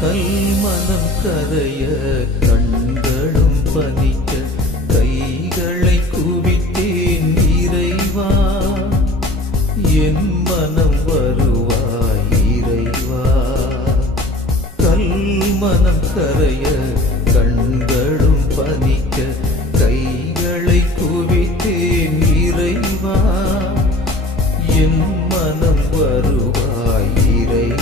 கல்மனம் கரைய கண்களும் பனிக்க கைகளை குவித்தேன் இறைவா, என் மனம் வருவாய் இறைவா. கல்மனம் கரைய கண்களும் பனிக்க கைகளை குவித்தேன் இறைவா, என் மனம் வருவாய் இறைவா.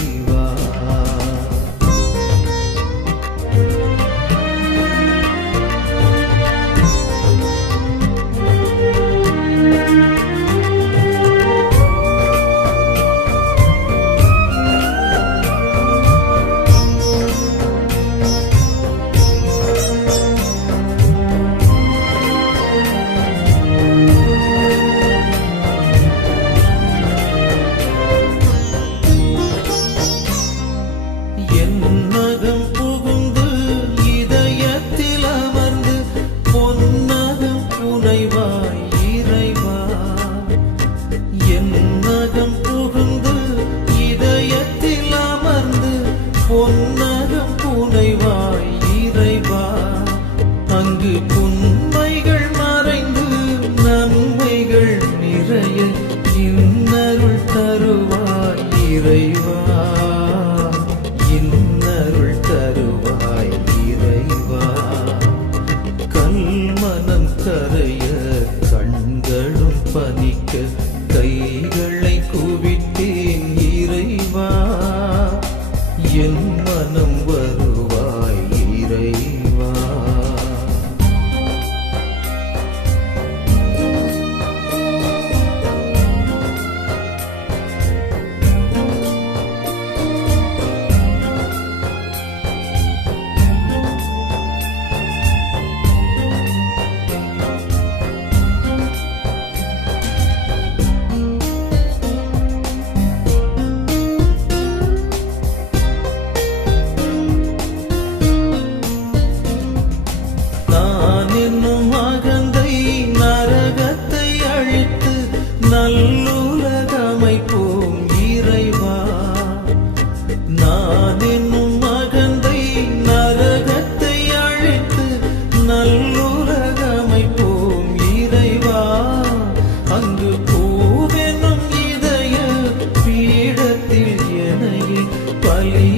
என்னகம் புகுந்து இதயத்தில் அமர்ந்து பொன்னகம் புனைவாய் இறைவா, என்னகம் புகுந்து இதயத்தில் அமர்ந்து பொன்னகம் புனைவாய் இறைவா. அங்கு புன்மைகள் மறைந்து நன்மைகள் நிறைய இன்னருள் தருவாய் இறைவா, இன்னருள் தருவாய் இறைவா. கல்மனம் கரைய கண்களும் பனிக்க கைகளை குவித்தேன் இறைவா, என் மனம் வருவாய் இறைவா. நான் என்னும் அகந்தை நரகத்தை அழித்து நல்லுலகமைப்போம் இறைவா, நான் என்னும் அகந்தை நரகத்தை அழித்து நல்லுலகமைப்போம் இறைவா. அங்கு பூவெனும் இதய பீடத்தில் எனையே பலி